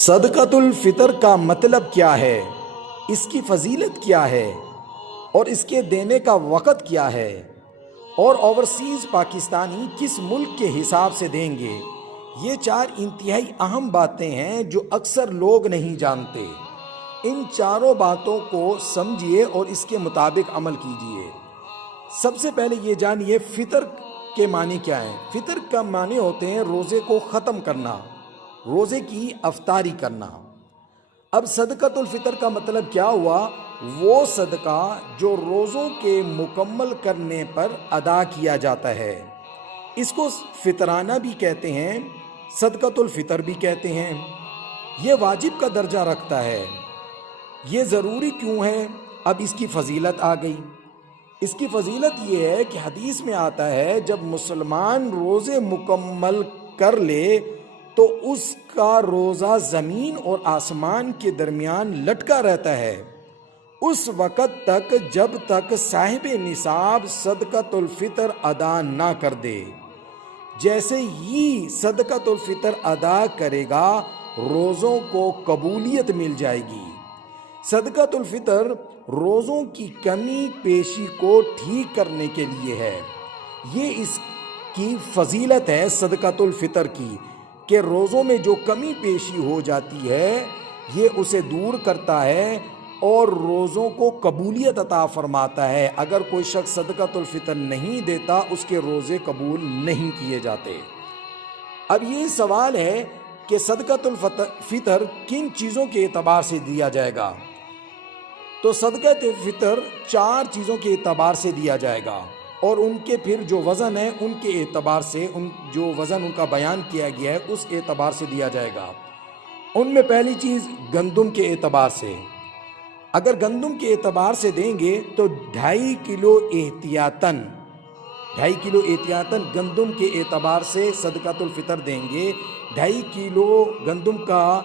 صدقۃ الفطر کا مطلب کیا ہے، اس کی فضیلت کیا ہے اور اس کے دینے کا وقت کیا ہے، اور اوورسیز پاکستانی کس ملک کے حساب سے دیں گے؟ یہ چار انتہائی اہم باتیں ہیں جو اکثر لوگ نہیں جانتے۔ ان چاروں باتوں کو سمجھیے اور اس کے مطابق عمل کیجیے۔ سب سے پہلے یہ جانیے فطر کے معنی کیا ہیں۔ فطر کا معنی ہوتے ہیں روزے کو ختم کرنا، روزے کی افطاری کرنا۔ اب صدقۃ الفطر کا مطلب کیا ہوا؟ وہ صدقہ جو روزوں کے مکمل کرنے پر ادا کیا جاتا ہے، اس کو فطرانہ بھی کہتے ہیں، صدقۃ الفطر بھی کہتے ہیں۔ یہ واجب کا درجہ رکھتا ہے۔ یہ ضروری کیوں ہے؟ اب اس کی فضیلت آ گئی۔ اس کی فضیلت یہ ہے کہ حدیث میں آتا ہے جب مسلمان روزے مکمل کر لے تو اس کا روزہ زمین اور آسمان کے درمیان لٹکا رہتا ہے اس وقت تک جب تک صاحب نصاب صدقۃ الفطر ادا نہ کر دے۔ جیسے ہی صدقۃ الفطر ادا کرے گا روزوں کو قبولیت مل جائے گی۔ صدقۃ الفطر روزوں کی کمی پیشی کو ٹھیک کرنے کے لیے ہے۔ یہ اس کی فضیلت ہے صدقۃ الفطر کی کہ روزوں میں جو کمی پیشی ہو جاتی ہے یہ اسے دور کرتا ہے اور روزوں کو قبولیت عطا فرماتا ہے۔ اگر کوئی شخص صدقۃ الفطر نہیں دیتا اس کے روزے قبول نہیں کیے جاتے۔ اب یہ سوال ہے کہ صدقۃ الفطر کن چیزوں کے اعتبار سے دیا جائے گا؟ تو صدقۃ الفطر چار چیزوں کے اعتبار سے دیا جائے گا، اور ان کے پھر جو وزن ہے ان کے اعتبار سے، جو وزن ان کا بیان کیا گیا ہے اس اعتبار سے دیا جائے گا۔ ان میں پہلی چیز گندم کے اعتبار سے۔ اگر گندم کے اعتبار سے دیں گے تو 2.5 کلو احتیاطاً گندم کے اعتبار سے صدقۃ الفطر دیں گے۔ 2.5 کلو گندم کا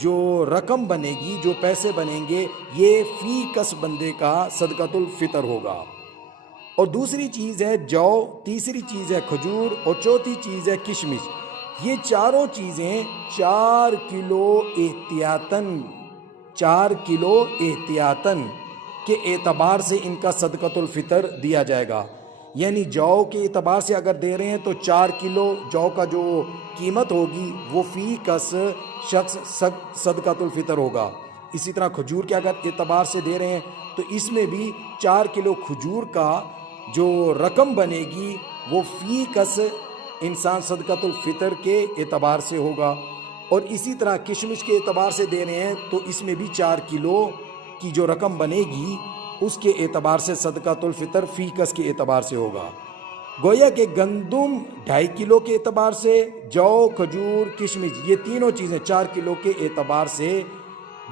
جو رقم بنے گی، جو پیسے بنیں گے، یہ فی کس بندے کا صدقۃ الفطر ہوگا۔ اور دوسری چیز ہے جو، تیسری چیز ہے کھجور، اور چوتھی چیز ہے کشمش۔ یہ چاروں چیزیں 4 کلو احتیاطاً کے اعتبار سے ان کا صدقۃ الفطر دیا جائے گا۔ یعنی جو کے اعتبار سے اگر دے رہے ہیں تو 4 کلو جو کا جو قیمت ہوگی وہ فی کس شخص صدقۃ الفطر ہوگا۔ اسی طرح کھجور کے اگر اعتبار سے دے رہے ہیں تو اس میں بھی 4 کلو کھجور کا جو رقم بنے گی وہ فی کس انسان صدقۃ الفطر کے اعتبار سے ہوگا۔ اور اسی طرح کشمش کے اعتبار سے دے رہے ہیں تو اس میں بھی 4 کلو کی جو رقم بنے گی اس کے اعتبار سے صدقۃ الفطر فی کس کے اعتبار سے ہوگا۔ گویا کہ گندم 2.5 کلو کے اعتبار سے، جو، کھجور، کشمش، یہ تینوں چیزیں 4 کلو کے اعتبار سے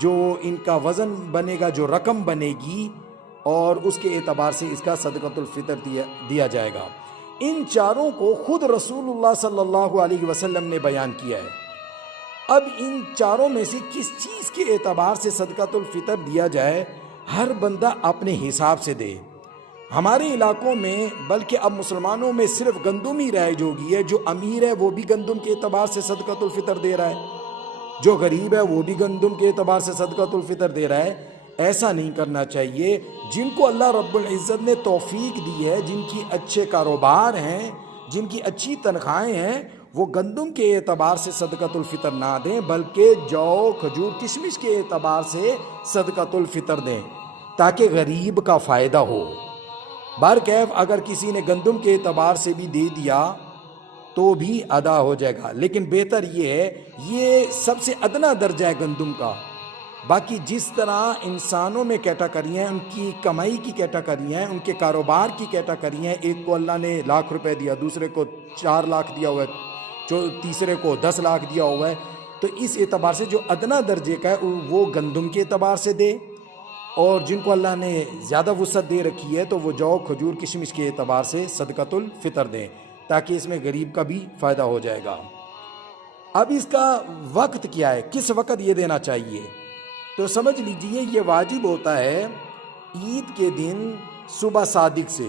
جو ان کا وزن بنے گا، جو رقم بنے گی، اور اس کے اعتبار سے اس کا صدقۃ الفطر دیا جائے گا۔ ان چاروں کو خود رسول اللہ صلی اللہ علیہ وسلم نے بیان کیا ہے۔ اب ان چاروں میں سے کس چیز کے اعتبار سے صدقۃ الفطر دیا جائے، ہر بندہ اپنے حساب سے دے۔ ہمارے علاقوں میں بلکہ اب مسلمانوں میں صرف گندم ہی رائج ہو گئی ہے۔ جو امیر ہے وہ بھی گندم کے اعتبار سے صدقۃ الفطر دے رہا ہے، جو غریب ہے وہ بھی گندم کے اعتبار سے صدقۃ الفطر دے رہا ہے۔ ایسا نہیں کرنا چاہیے۔ جن کو اللہ رب العزت نے توفیق دی ہے، جن کی اچھے کاروبار ہیں، جن کی اچھی تنخواہیں ہیں، وہ گندم کے اعتبار سے صدقۃ الفطر نہ دیں بلکہ جو، کھجور، کشمش کے اعتبار سے صدقۃ الفطر دیں تاکہ غریب کا فائدہ ہو۔ بہرکیف اگر کسی نے گندم کے اعتبار سے بھی دے دیا تو بھی ادا ہو جائے گا، لیکن بہتر یہ ہے، یہ سب سے ادنا درجہ ہے گندم کا۔ باقی جس طرح انسانوں میں کیٹاگریاں ہیں، ان کی کمائی کی کیٹاگریاں ہیں، ان کے کاروبار کی کیٹاگریاں ہیں۔ ایک کو اللہ نے 1,00,000 روپے دیا، دوسرے کو 4 لاکھ دیا ہوا ہے، تیسرے کو 10 لاکھ دیا ہوا ہے، تو اس اعتبار سے جو ادنا درجے کا ہے وہ گندم کے اعتبار سے دے، اور جن کو اللہ نے زیادہ وسعت دے رکھی ہے تو وہ جو، کھجور، کشمش کے اعتبار سے صدقۃ الفطر دیں تاکہ اس میں غریب کا بھی فائدہ ہو جائے گا۔ اب اس کا وقت کیا ہے، کس وقت یہ دینا چاہیے؟ تو سمجھ لیجئے یہ واجب ہوتا ہے عید کے دن صبح صادق سے۔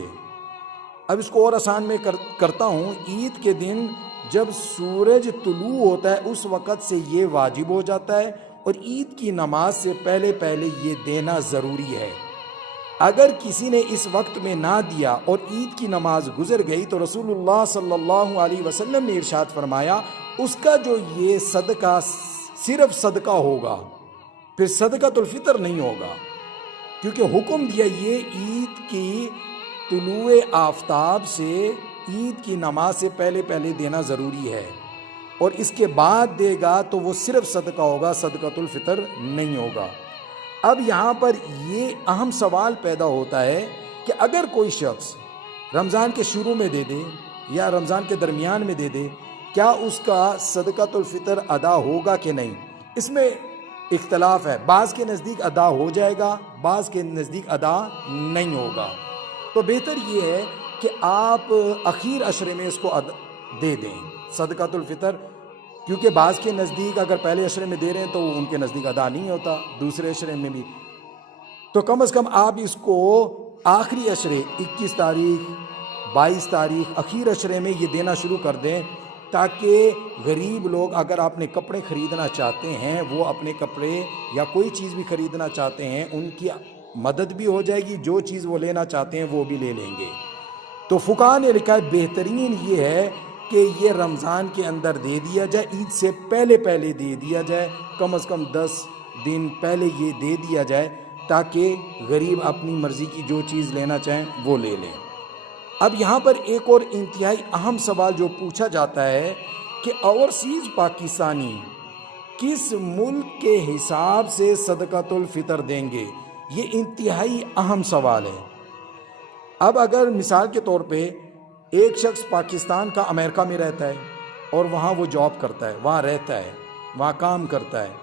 اب اس کو اور آسان میں کرتا ہوں۔ عید کے دن جب سورج طلوع ہوتا ہے اس وقت سے یہ واجب ہو جاتا ہے، اور عید کی نماز سے پہلے پہلے یہ دینا ضروری ہے۔ اگر کسی نے اس وقت میں نہ دیا اور عید کی نماز گزر گئی تو رسول اللہ صلی اللہ علیہ وسلم نے ارشاد فرمایا اس کا جو یہ صدقہ صرف صدقہ ہوگا، پھر صدقۃ الفطر نہیں ہوگا، کیونکہ حکم دیا یہ عید کی طلوع آفتاب سے عید کی نماز سے پہلے پہلے دینا ضروری ہے، اور اس کے بعد دے گا تو وہ صرف صدقہ ہوگا، صدقۃ الفطر نہیں ہوگا۔ اب یہاں پر یہ اہم سوال پیدا ہوتا ہے کہ اگر کوئی شخص رمضان کے شروع میں دے دے یا رمضان کے درمیان میں دے دے، کیا اس کا صدقۃ الفطر ادا ہوگا کہ نہیں؟ اس میں اختلاف ہے، بعض کے نزدیک ادا ہو جائے گا، بعض کے نزدیک ادا نہیں ہوگا۔ تو بہتر یہ ہے کہ آپ اخیر عشرے میں اس کو دے دیں صدقۃ الفطر، کیونکہ بعض کے نزدیک اگر پہلے عشرے میں دے رہے ہیں تو ان کے نزدیک ادا نہیں ہوتا، دوسرے عشرے میں بھی، تو کم از کم آپ اس کو آخری عشرے 21 تاریخ 22 تاریخ اخیر عشرے میں یہ دینا شروع کر دیں، تاکہ غریب لوگ اگر اپنے کپڑے خریدنا چاہتے ہیں، وہ اپنے کپڑے یا کوئی چیز بھی خریدنا چاہتے ہیں، ان کی مدد بھی ہو جائے گی، جو چیز وہ لینا چاہتے ہیں وہ بھی لے لیں گے۔ تو فقہاء نے لکھا ہے بہترین یہ ہے کہ یہ رمضان کے اندر دے دیا جائے، عید سے پہلے پہلے دے دیا جائے، کم از کم 10 دن پہلے یہ دے دیا جائے، تاکہ غریب اپنی مرضی کی جو چیز لینا چاہیں وہ لے لیں۔ اب یہاں پر ایک اور انتہائی اہم سوال جو پوچھا جاتا ہے کہ اوورسیز پاکستانی کس ملک کے حساب سے صدقۃ الفطر دیں گے؟ یہ انتہائی اہم سوال ہے۔ اب اگر مثال کے طور پہ ایک شخص پاکستان کا امریکہ میں رہتا ہے اور وہاں وہ جاب کرتا ہے، وہاں رہتا ہے، وہاں کام کرتا ہے،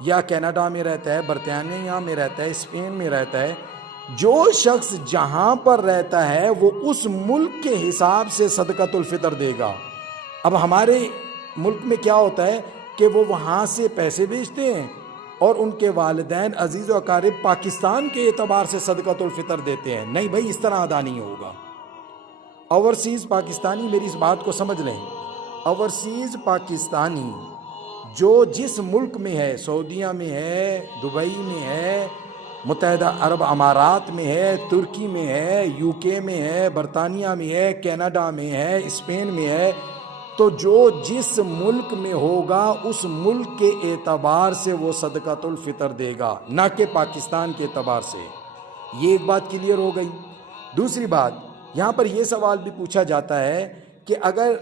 یا کینیڈا میں رہتا ہے، برطانیہ میں رہتا ہے، اسپین میں رہتا ہے، جو شخص جہاں پر رہتا ہے وہ اس ملک کے حساب سے صدقۃ الفطر دے گا۔ اب ہمارے ملک میں کیا ہوتا ہے کہ وہ وہاں سے پیسے بھیجتے ہیں اور ان کے والدین عزیز و اقارب پاکستان کے اعتبار سے صدقۃ الفطر دیتے ہیں۔ نہیں بھائی، اس طرح ادا نہیں ہوگا۔ اوورسیز پاکستانی میری اس بات کو سمجھ لیں، اوورسیز پاکستانی جو جس ملک میں ہے، سعودیہ میں ہے، دبئی میں ہے، متحدہ عرب امارات میں ہے، ترکی میں ہے، یو کے میں ہے، برطانیہ میں ہے، کینیڈا میں ہے، اسپین میں ہے، تو جو جس ملک میں ہوگا اس ملک کے اعتبار سے وہ صدقۃ الفطر دے گا، نہ کہ پاکستان کے اعتبار سے۔ یہ ایک بات کلیئر ہو گئی۔ دوسری بات، یہاں پر یہ سوال بھی پوچھا جاتا ہے کہ اگر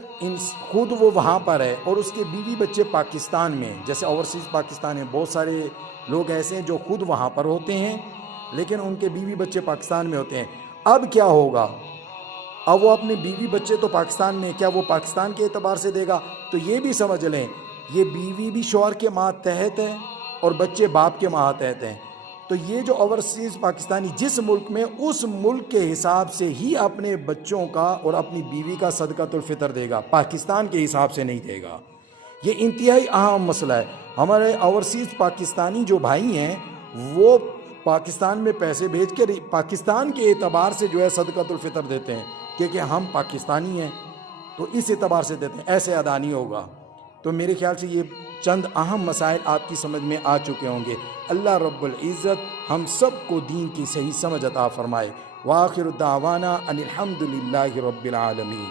خود وہ وہاں پر ہے اور اس کے بیوی بچے پاکستان میں، جیسے اوورسیز پاکستان ہیں، بہت سارے لوگ ایسے ہیں جو خود وہاں پر ہوتے ہیں لیکن ان کے بیوی بچے پاکستان میں ہوتے ہیں، اب کیا ہوگا؟ اب وہ اپنے بیوی بچے تو پاکستان میں، کیا وہ پاکستان کے اعتبار سے دے گا؟ تو یہ بھی سمجھ لیں، یہ بیوی بھی شوہر کے ماتحت ہے اور بچے باپ کے ماتحت ہیں، تو یہ جو اوورسیز پاکستانی جس ملک میں، اس ملک کے حساب سے ہی اپنے بچوں کا اور اپنی بیوی کا صدقۃ الفطر دے گا، پاکستان کے حساب سے نہیں دے گا۔ یہ انتہائی اہم مسئلہ ہے۔ ہمارے اوورسیز پاکستانی جو بھائی ہیں وہ پاکستان میں پیسے بھیج کے پاکستان کے اعتبار سے جو ہے صدقۃ الفطر دیتے ہیں، کیونکہ ہم پاکستانی ہیں تو اس اعتبار سے دیتے ہیں، ایسے ادا نہیں ہوگا۔ تو میرے خیال سے یہ چند اہم مسائل آپ کی سمجھ میں آ چکے ہوں گے۔ اللہ رب العزت ہم سب کو دین کی صحیح سمجھ عطا فرمائے۔ وآخر دعوانا ان الحمد للہ رب العالمین۔